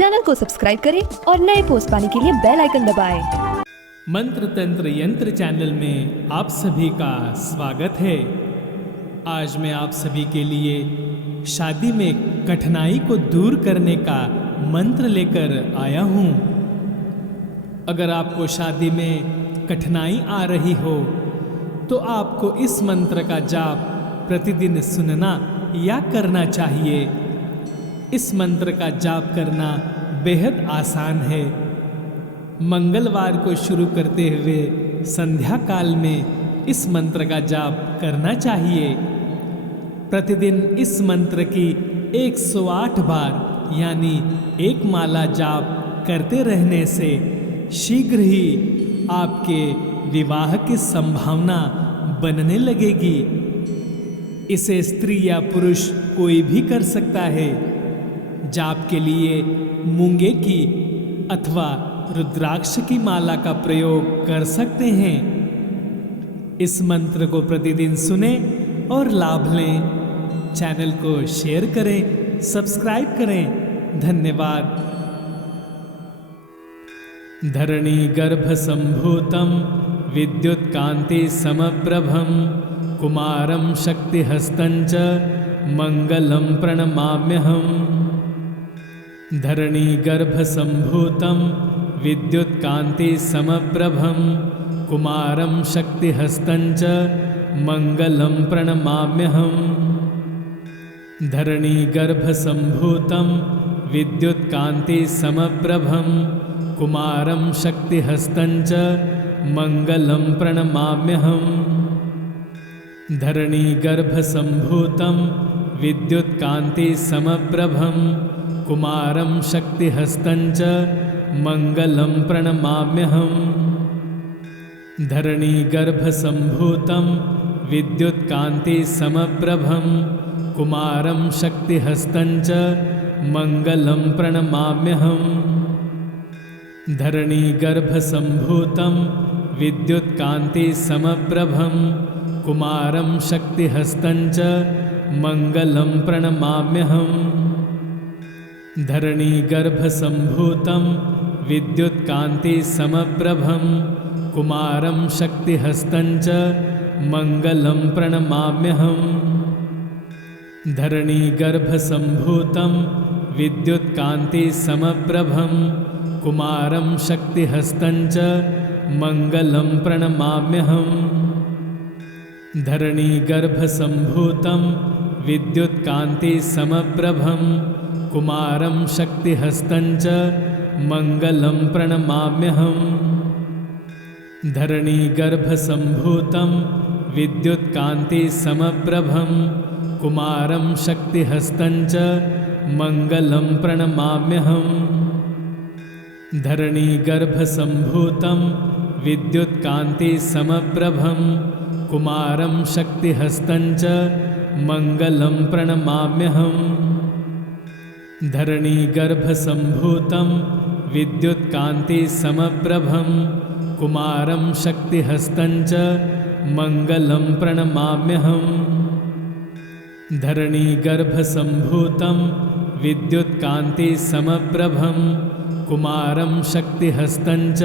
Channel को subscribe करें और नए पोस्ट पाने के लिए बेल आइकन दबाएं। मंत्र तंत्र यंत्र चैनल में आप सभी का स्वागत है। आज मैं आप सभी के लिए शादी में कठिनाई को दूर करने का मंत्र लेकर आया हूँ। अगर आपको शादी में कठिनाई आ रही हो तो आपको इस मंत्र का जाप प्रतिदिन सुनना या करना चाहिए। इस मंत्र का जाप करना बेहद आसान है। मंगलवार को शुरू करते हुए संध्या काल में इस मंत्र का जाप करना चाहिए। प्रतिदिन इस मंत्र की 108 बार यानी एक माला जाप करते रहने से शीघ्र ही आपके विवाह की संभावना बनने लगेगी। इसे स्त्री या पुरुष कोई भी कर सकता है। जाप के लिए मूंगे की अथवा रुद्राक्ष की माला का प्रयोग कर सकते हैं। इस मंत्र को प्रतिदिन सुने और लाभ लें। चैनल को शेयर करें, सब्सक्राइब करें। धन्यवाद। धरणी गर्भ संभूतं विद्युत कांति समप्रभं कुमारं शक्तिहस्तं च मंगलं प्रणमाम्यहम्। धरणी गर्भ संभूतं विद्युत कांति समप्रभं कुमारं शक्तिहस्तं च मंगलं प्रणमाम्यहम्। धरणी गर्भ संभूतं विद्युत कांति समप्रभं कुमारं शक्तिहस्तं च मंगलं प्रणमाम्यहम्। धरणी गर्भ संभूतं विद्युत कांति समप्रभं कुमारं शक्तिहस्तं च मंगलं प्रणमाम्यहम्। धरणी गर्भ संभूतं विद्युत कांति समप्रभं कुमारं शक्तिहस्तं च मंगलं प्रणमाम्यहम्। धरणी गर्भ संभूतं विद्युत कांति समप्रभं कुमारं शक्तिहस्तं च मंगलं प्रणमाम्यहम्। धरणी गर्भ संभूतं विद्युत कांति समप्रभं कुमारं शक्तिहस्तं च मंगलं प्रणमाम्यहम्। धरणी गर्भ संभूतं विद्युत कांति समप्रभं कुमारं शक्तिहस्तं च मंगलं प्रणमाम्यहम्। धरणी गर्भ संभूतं विद्युत कांति समप्रभं कुमारं शक्तिहस्तं च मंगलं प्रणमाम्यहम्। धरणी गर्भ संभूतं विद्युत कांति समप्रभं कुमारं शक्तिहस्तं च मंगलं प्रणमाम्यहम्। धरणी गर्भ संभूतं विद्युत कांति समप्रभं कुमारं शक्तिहस्तं च मंगलं प्रणमाम्यहम्। धरणी गर्भ संभूतं विद्युत कांति समप्रभं कुमारं शक्तिहस्तं च मंगलं प्रणमाम्यहम्। धरणी गर्भ संभूतं विद्युत कांति समप्रभं कुमारं शक्तिहस्तं च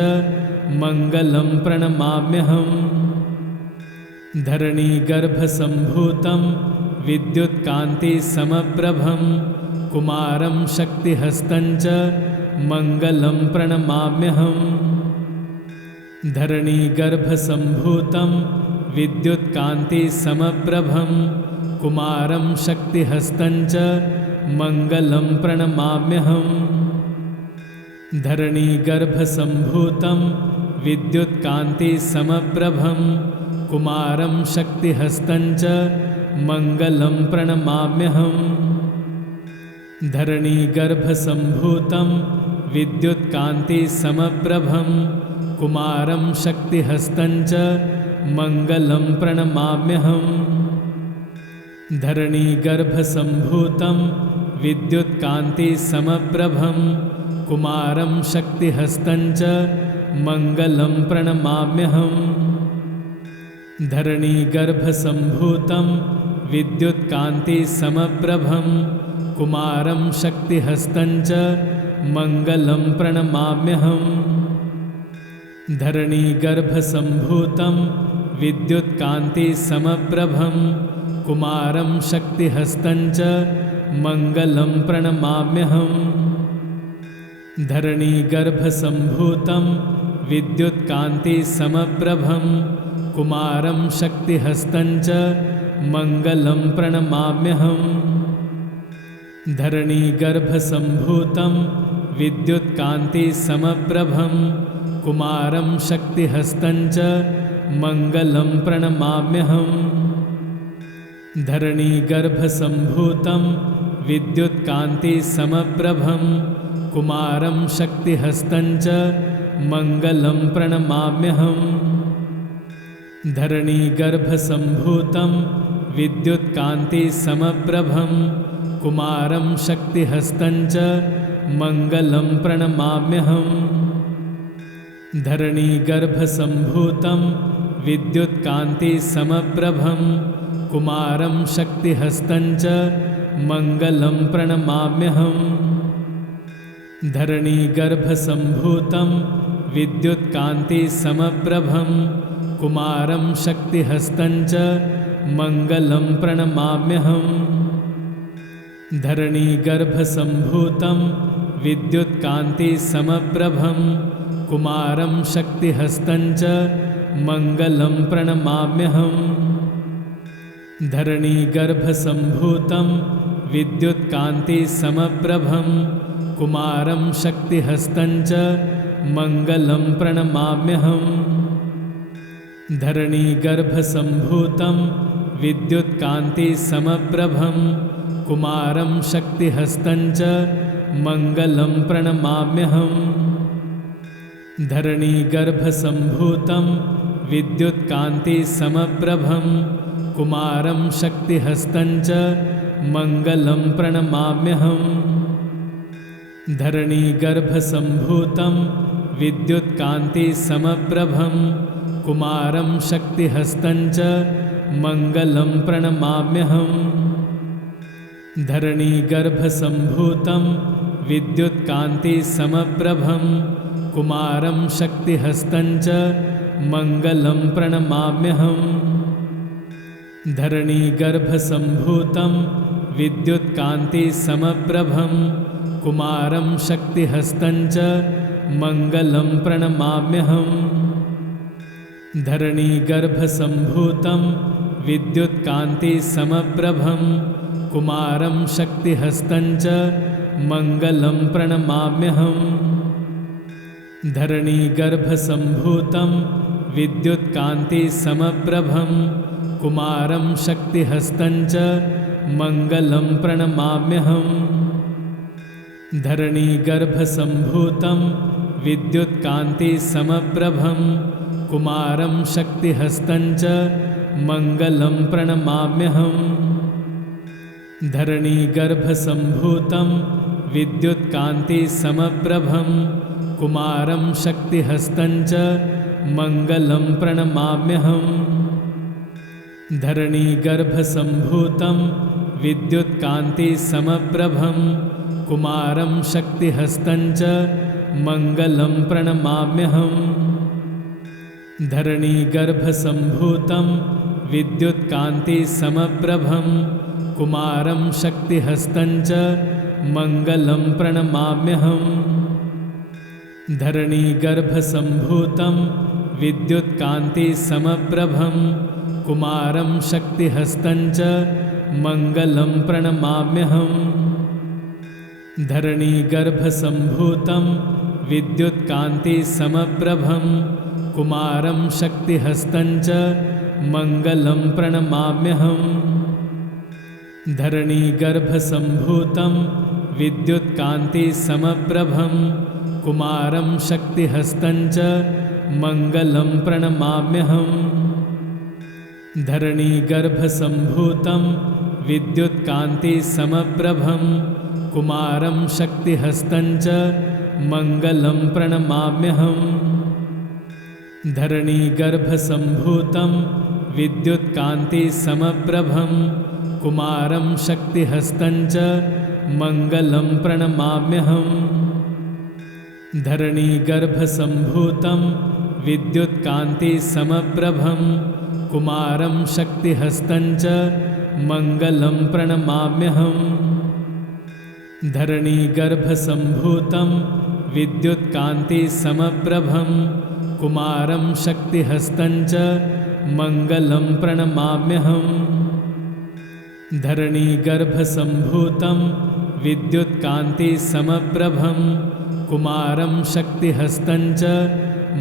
मंगलं प्रणमाम्यहम्। धरणी गर्भ संभूतं विद्युत कांति समप्रभं कुमारं शक्तिहस्तं च मंगलं प्रणमाम्यहम्। धरणी गर्भ संभूतं विद्युत कांति समप्रभं कुमारं शक्तिहस्तं च मंगलं प्रणमाम्यहम्। धरणी गर्भ संभूतं विद्युत कांति समप्रभं कुमारं शक्तिहस्तं च मंगलं प्रणमाम्यहम्। धरणी गर्भ संभूतं विद्युत कांति समप्रभं कुमारं शक्तिहस्तं च मंगलं प्रणमाम्यहम्। धरणी गर्भ संभूतं विद्युत कांति समप्रभं कुमारं शक्तिहस्तं च मंगलं प्रणमाम्यहम्। धरणी गर्भ संभूतं विद्युत कांति समप्रभं कुमारं शक्तिहस्तं च मङ्गलं प्रणमाम्यहम् धरणीगर्भसम्भूतं विद्युत्कान्तिसमप्रभं कुमारं शक्तिहस्तं च मङ्गलं प्रणमाम्यहम् धरणीगर्भसम्भूतं विद्युत्कान्तिसमप्रभं कुमारं शक्तिहस्तं च मङ्गलं प्रणमाम्यहम् धरणीगर्भसम्भूतं विद्युत्कान्तिसमप्रभं कुमारं शक्तिहस्तं च मङ्गलं प्रणमाम्यहम् धरणीगर्भसम्भूतं विद्युत्कान्तिसमप्रभं कुमारं शक्तिहस्तं च मङ्गलं प्रणमाम्यहम् धरणीगर्भसम्भूतं विद्युत्कान्तिसमप्रभं कुमारं शक्तिहस्तं च मङ्गलं प्रणमाम्यहम् धरणीगर्भसम्भूतं विद्युत्कान्तिसमप्रभं कुमारं शक्तिहस्तं च मङ्गलं प्रणमाम्यहम् धरणीगर्भसम्भूतं विद्युत्कान्तिसमप्रभं कुमारं शक्तिहस्तं च मङ्गलं प्रणमाम्यहम् धरणीगर्भसम्भूतं विद्युत्कान्तिसमप्रभं कुमारं शक्तिहस्तं च मङ्गलं प्रणमाम्यहम् धरणीगर्भसम्भूतं विद्युत्कान्तिसमप्रभं कुमारं शक्तिहस्तं च मङ्गलं प्रणमाम्यहम् धरणीगर्भसम्भूतं विद्युत्कान्तिसमप्रभं कुमारं शक्तिहस्तं च मङ्गलं प्रणमाम्यहम् धरणीगर्भसम्भूतं विद्युत्कान्तिसमप्रभं कुमारं शक्तिहस्तं च मङ्गलं प्रणमाम्यहम् धरणीगर्भसम्भूतं विद्युत्कान्तिसमप्रभं कुमारं शक्तिहस्तं च मङ्गलं प्रणमाम्यहम् धरणीगर्भसम्भूतं विद्युत्कान्तिसमप्रभं कुमारं शक्तिहस्तं च मङ्गलं प्रणमाम्यहम् धरणीगर्भसम्भूतं विद्युत्कान्तिसमप्रभं कुमारं शक्तिहस्तं च मङ्गलं प्रणमाम्यहम् धरणीगर्भसम्भूतं विद्युत्कान्तिसमप्रभं कुमारं शक्तिहस्तं च मङ्गलं प्रणमाम्यहम् धरणीगर्भसम्भूतं विद्युत्कान्तिसमप्रभं कुमारं शक्तिहस्तं च मङ्गलं प्रणमाम्यहम् धरणीगर्भसम्भूतं विद्युत्कान्तिसमप्रभं कुमारं शक्तिहस्तं च मङ्गलं प्रणमाम्यहम् धरणीगर्भसम्भूतं विद्युत्कान्तिसमप्रभं कुमारं शक्तिहस्तं च मङ्गलं प्रणमाम्यहम् धरणीगर्भसम्भूतं विद्युत्कान्तिसमप्रभं कुमारं शक्तिहस्तं च मङ्गलं प्रणमाम्यहम् धरणीगर्भसम्भूतं विद्युत्कान्तिसमप्रभं कुमारं शक्तिहस्तं च मङ्गलं प्रणमाम्यहम् धरणीगर्भसम्भूतं विद्युत्कान्तिसमप्रभं कुमारं शक्तिहस्तं च मङ्गलं प्रणमाम्यहम् धरणीगर्भसम्भूतं विद्युत्कान्तिसमप्रभं कुमारं शक्तिहस्तं च मङ्गलं प्रणमाम्यहम् धरणीगर्भसम्भूतं विद्युत्कान्तिसमप्रभं कुमारं शक्तिहस्तं च मङ्गलं प्रणमाम्यहम् धरणीगर्भसम्भूतं विद्युत्कान्तिसमप्रभं कुमारं शक्तिहस्तं च मङ्गलं प्रणमाम्यहम् धरणीगर्भसम्भूतं विद्युत्कान्तिसमप्रभं कुमारं शक्तिहस्तं च मङ्गलं प्रणमाम्यहम् धरणीगर्भसम्भूतं विद्युत्कान्तिसमप्रभं कुमारं शक्तिहस्तं च मङ्गलं प्रणमाम्यहम्। धरणीगर्भसम्भूतं विद्युत्कान्तिसमप्रभं कुमारं शक्तिहस्तं च मङ्गलं प्रणमाम्यहम्। धरणीगर्भसम्भूतं विद्युत्कान्तिसमप्रभं कुमारं शक्तिहस्तं च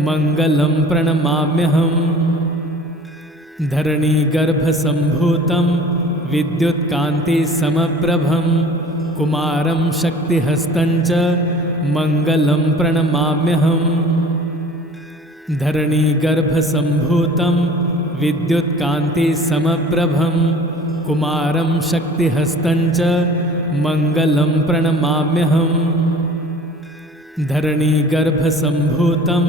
मङ्गलं प्रणमाम्यहम्। धरणीगर्भसम्भूतं विद्युत्कान्तिसमप्रभं कुमारं शक्तिहस्तं च मङ्गलं प्रणमाम्यहम्। धरणीगर्भसम्भूतं विद्युत्कान्तिसमप्रभं कुमारं शक्तिहस्तं च मङ्गलं प्रणमाम्यहम्। धरणीगर्भसम्भूतं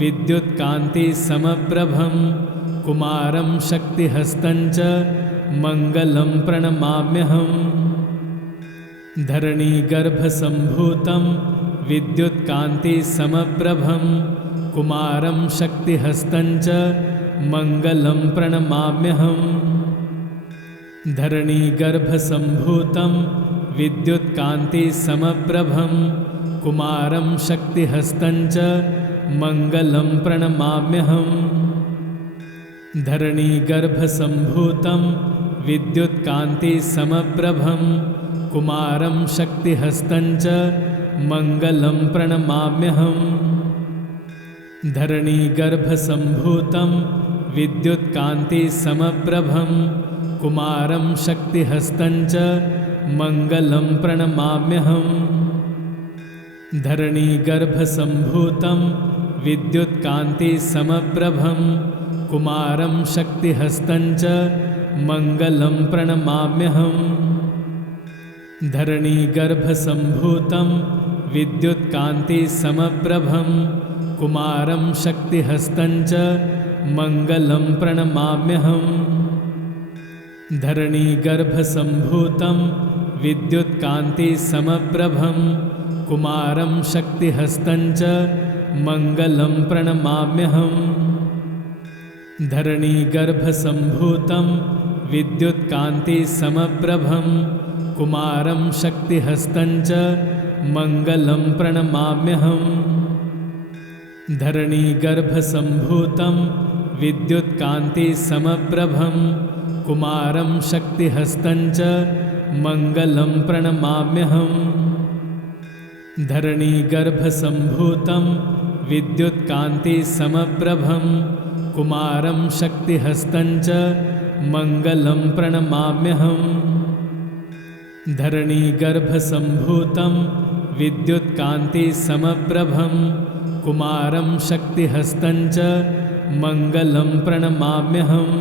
विद्युत्कान्तिसमप्रभं कुमारं शक्तिहस्तं च मङ्गलं प्रणमाम्यहम्। धरणीगर्भसम्भूतं विद्युत्कान्तिसमप्रभं कुमारं शक्तिहस्तं च मङ्गलं प्रणमाम्यहम्। धरणीगर्भसम्भूतं विद्युत्कान्तिसमप्रभं कुमारं शक्तिहस्तं च मङ्गलं प्रणमाम्यहम्। धरणीगर्भसम्भूतं विद्युत्कान्तिसमप्रभं कुमारं शक्तिहस्तं च मङ्गलं प्रणमाम्यहम्। धरणीगर्भसम्भूतं विद्युत्कान्तिसमप्रभं कुमारं शक्तिहस्तं च मङ्गलं प्रणमाम्यहम्। धरणीगर्भसम्भूतं विद्युत्कान्तिसमप्रभं कुमारं शक्तिहस्तं च मङ्गलं प्रणमाम्यहम्। धरणीगर्भसम्भूतं विद्युत्कान्तिसमप्रभं कुमारं शक्तिहस्तं च मङ्गलं प्रणमाम्यहम्। धरणीगर्भसम्भूतं विद्युत्कान्तिसमप्रभं कुमारं शक्तिहस्तं च मङ्गलं प्रणमाम्यहम्। धरणीगर्भसम्भूतं विद्युत्कान्तिसमप्रभं कुमारं शक्तिहस्तं च मङ्गलं प्रणमाम्यहम्। धरणीगर्भसम्भूतं विद्युत्कान्तिसमप्रभं कुमारं शक्तिहस्तं च मङ्गलं प्रणमाम्यहम्। धरणीगर्भसम्भूतं विद्युत्कान्तिसमप्रभं कुमारं शक्तिहस्तं च मङ्गलं प्रणमाम्यहम्। धरणीगर्भसम्भूतं विद्युत्कान्तिसमप्रभं कुमारं शक्तिहस्तं च मङ्गलं प्रणमाम्यहम्।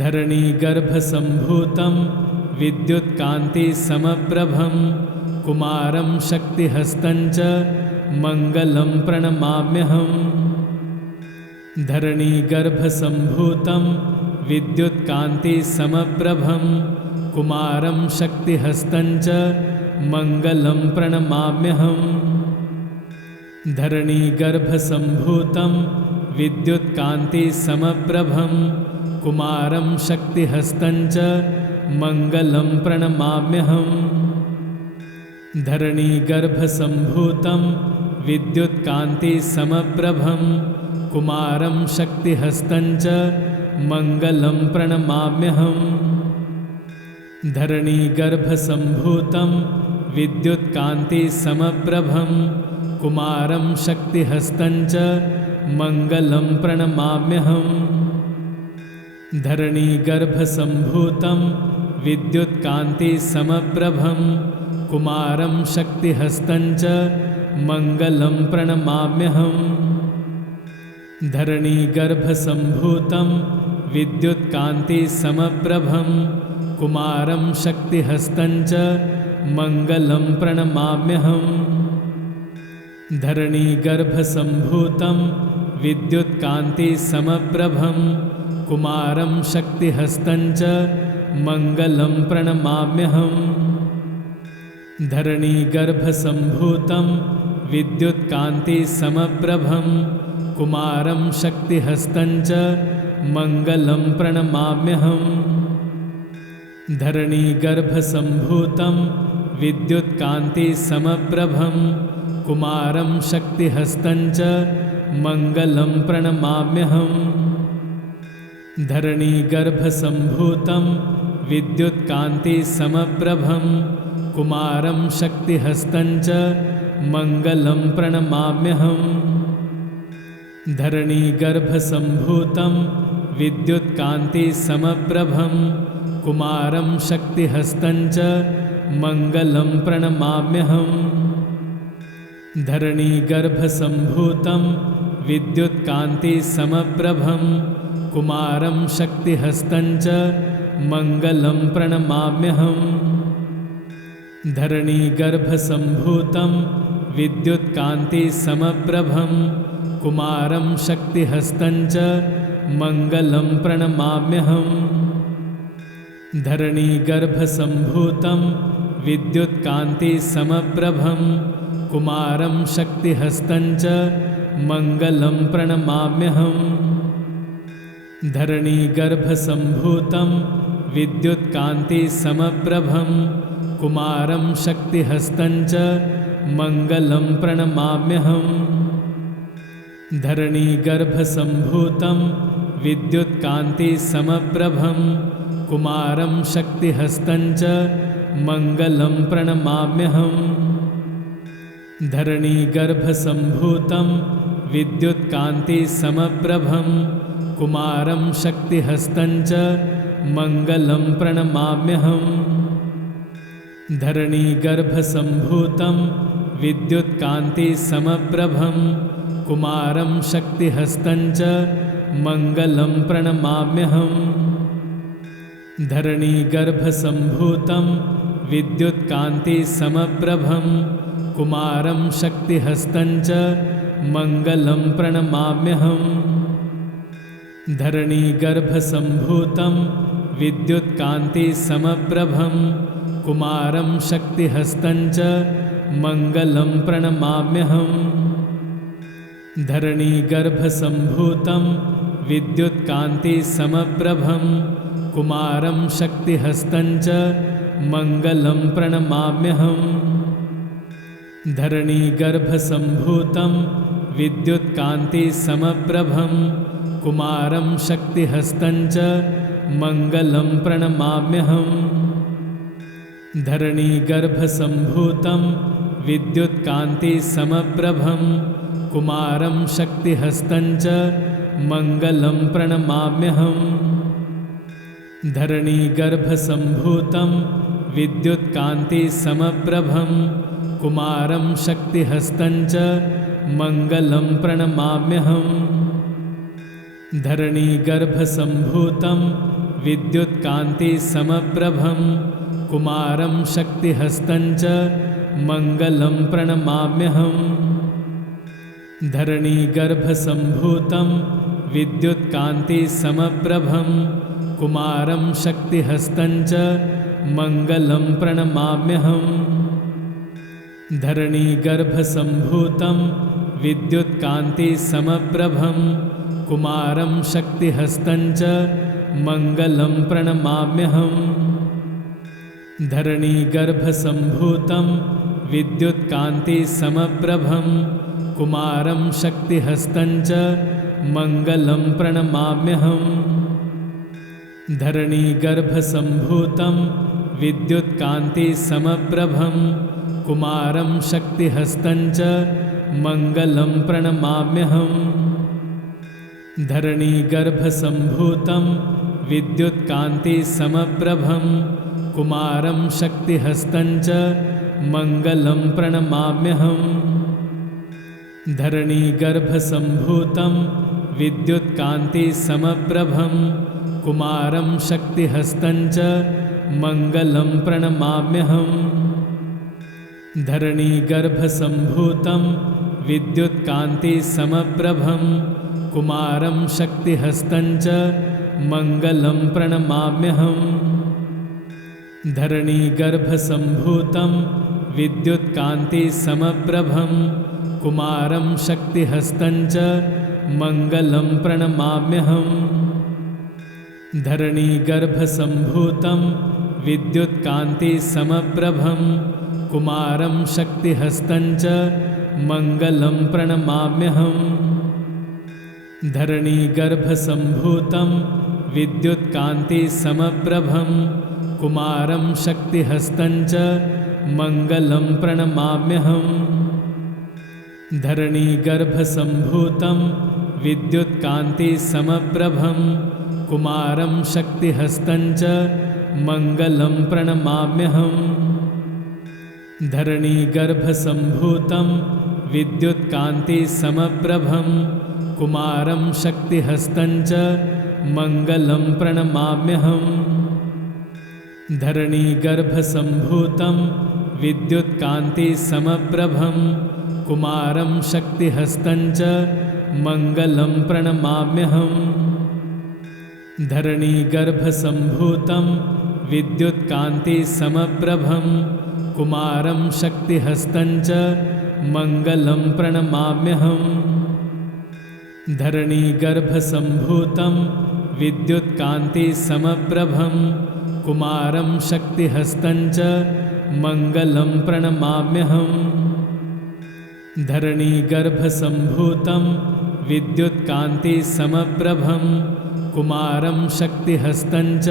धरणीगर्भसम्भूतं विद्युत्कान्तिसमप्रभं कुमारं शक्तिहस्तं च मङ्गलं प्रणमाम्यहम्। धरणीगर्भसम्भूतं विद्युत्कान्तिसमप्रभं कुमारं शक्तिहस्तं च मङ्गलं प्रणमाम्यहम्। धरणीगर्भसम्भूतं विद्युत्कान्तिसमप्रभं कुमारं शक्तिहस्तं च मङ्गलं प्रणमाम्यहम्। धरणीगर्भसम्भूतं विद्युत्कान्तिसमप्रभं कुमारं शक्तिहस्तं च मङ्गलं प्रणमाम्यहम्। धरणीगर्भसम्भूतं विद्युत्कान्तिसमप्रभं कुमारं शक्तिहस्तं च मङ्गलं प्रणमाम्यहम्। धरणीगर्भसम्भूतं विद्युत्कान्तिसमप्रभं कुमारं शक्तिहस्तं च मङ्गलं प्रणमाम्यहम्। धरणीगर्भसम्भूतं विद्युत्कान्तिसमप्रभं कुमारं शक्तिहस्तं च मङ्गलं प्रणमाम्यहम्। धरणीगर्भसम्भूतं विद्युत्कान्तिसमप्रभं कुमारं शक्तिहस्तं च मङ्गलं प्रणमाम्यहम्। धरणीगर्भसम्भूतं विद्युत्कान्तिसमप्रभं कुमारं शक्तिहस्तं च मङ्गलं प्रणमाम्यहम्। धरणीगर्भसम्भूतं विद्युत्कान्तिसमप्रभं कुमारं शक्तिहस्तं च मङ्गलं प्रणमाम्यहम्। धरणीगर्भसम्भूतं विद्युत्कान्तिसमप्रभं कुमारं शक्तिहस्तं च मङ्गलं प्रणमाम्यहम्। धरणीगर्भसम्भूतं विद्युत्कान्तिसमप्रभं कुमारं शक्तिहस्तं च मङ्गलं प्रणमाम्यहम्। धरणीगर्भसम्भूतं विद्युत्कान्तिसमप्रभं कुमारं शक्तिहस्तं च मङ्गलं प्रणमाम्यहम्। धरणीगर्भसम्भूतं विद्युत्कान्तिसमप्रभं कुमारं शक्तिहस्तं च मङ्गलं प्रणमाम्यहम्। धरणीगर्भसम्भूतं विद्युत्कान्तिसमप्रभं कुमारं शक्तिहस्तं च मङ्गलं प्रणमाम्यहम्। धरणीगर्भसम्भूतं विद्युत्कान्तिसमप्रभं कुमारं शक्तिहस्तं च मङ्गलं प्रणमाम्यहम्। धरणीगर्भसम्भूतं विद्युत्कान्तिसमप्रभं कुमारं शक्तिहस्तं च मङ्गलं प्रणमाम्यहम्। धरणीगर्भसम्भूतं विद्युत्कान्तिसमप्रभं कुमारं शक्तिहस्तं च मङ्गलं प्रणमाम्यहम्। धरणीगर्भसम्भूतं विद्युत्कान्तिसमप्रभं कुमारं शक्तिहस्तं च मङ्गलं प्रणमाम्यहम्। धरणीगर्भसम्भूतं विद्युत्कान्तिसमप्रभं कुमारं शक्तिहस्तं च मङ्गलं प्रणमाम्यहम्। धरणीगर्भसम्भूतं विद्युत्कान्तिसमप्रभं कुमारं शक्तिहस्तं च मङ्गलं प्रणमाम्यहम्। धरणीगर्भसम्भूतं विद्युत्कान्तिसमप्रभं कुमारं शक्तिहस्तं च मङ्गलं प्रणमाम्यहम्। धरणीगर्भसम्भूतं विद्युत्कान्तिसमप्रभं कुमारं शक्तिहस्तं च मङ्गलं प्रणमाम्यहम्। धरणीगर्भसम्भूतं विद्युत्कान्तिसमप्रभं कुमारं शक्तिहस्तं च मङ्गलं प्रणमाम्यहम्। धरणीगर्भसम्भूतं विद्युत्कान्तिसमप्रभं कुमारं शक्तिहस्तं च मङ्गलं प्रणमाम्यहम्। धरणीगर्भसम्भूतं विद्युत्कान्तिसमप्रभं कुमारं शक्तिहस्तं च मङ्गलं प्रणमाम्यहम्। धरणीगर्भसम्भूतं विद्युत्कान्तिसमप्रभं कुमारं शक्तिहस्तं च मङ्गलं प्रणमाम्यहम्। धरणीगर्भसम्भूतं विद्युत्कान्तिसमप्रभं कुमारं शक्तिहस्तं च मङ्गलं प्रणमाम्यहम्। धरणीगर्भसम्भूतं विद्युत्कान्तिसमप्रभं कुमारं शक्तिहस्तं च मङ्गलं प्रणमाम्यहम्। धरणीगर्भसम्भूतं विद्युत्कान्तिसमप्रभं कुमारं शक्तिहस्तं च मङ्गलं प्रणमाम्यहम्। धरणीगर्भसम्भूतं विद्युत्कान्तिसमप्रभं कुमारं शक्तिहस्तं च मङ्गलं प्रणमाम्यहम्। धरणीगर्भसम्भूतं विद्युत्कान्तिसमप्रभं कुमारं शक्तिहस्तं च मङ्गलं प्रणमाम्यहम्। धरणीगर्भसम्भूतं विद्युत्कान्तिसमप्रभं कुमारं शक्तिहस्तं च मङ्गलं प्रणमाम्यहम्। धरणीगर्भसम्भूतं विद्युत्कान्तिसमप्रभं कुमारं शक्तिहस्तं च मङ्गलं प्रणमाम्यहम् धरणीगर्भसम्भूतं विद्युत्कान्तिसमप्रभं कुमारं शक्तिहस्तं च मङ्गलं प्रणमाम्यहम् धरणीगर्भसम्भूतं विद्युत्कान्तिसमप्रभं कुमारं शक्तिहस्तं च मङ्गलं प्रणमाम्यहम् धरणीगर्भसम्भूतं विद्युत्कान्तिसमप्रभं कुमारं शक्तिहस्तं च मङ्गलं प्रणमाम्यहम् धरणीगर्भसम्भूतं विद्युत्कान्तिसमप्रभं कुमारं शक्तिहस्तं च मङ्गलं प्रणमाम्यहम् धरणीगर्भसम्भूतं विद्युत्कान्तिसमप्रभं कुमारं शक्तिहस्तं च मङ्गलं प्रणमाम्यहम् धरणीगर्भसम्भूतं विद्युत्कान्तिसमप्रभं कुमारं शक्तिहस्तं च मङ्गलं प्रणमाम्यहम् धरणीगर्भसम्भूतं विद्युत्कान्तिसमप्रभं कुमारं शक्तिहस्तं च मङ्गलं प्रणमाम्यहम् धरणीगर्भसम्भूतं विद्युत्कान्तिसमप्रभं कुमारं शक्तिहस्तं च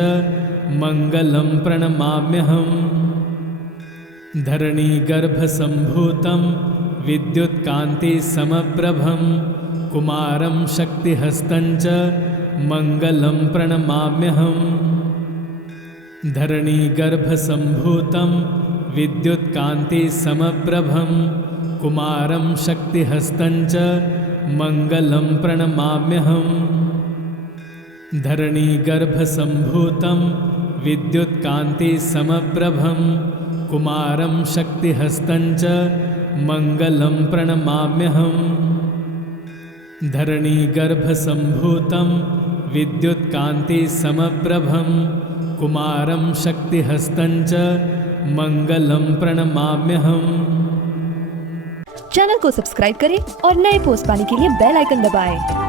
मङ्गलं प्रणमाम्यहम् धरणीगर्भसम्भूतं विद्युत्कान्तिसमप्रभं कुमारं शक्तिहस्तं च मङ्गलं प्रणमाम्यहम् धरणीगर्भसम्भूतं विद्युत्कान्तिसमप्रभं कुमारं शक्तिहस्तं च मङ्गलं प्रणमाम्यहम् धरणीगर्भसम्भूतं विद्युत्कान्तिसमप्रभं कुमारं शक्तिहस्तं च मङ्गलं प्रणमाम्यहम् धरणीगर्भसम्भूतं विद्युत्कान्तिसमप्रभं कुमारं शक्तिहस्तं च मङ्गलं प्रणमाम्यहम्। चैनल को सब्सक्राइब करें और नए पोस्ट पाने के लिए बेल आइकन दबाएं।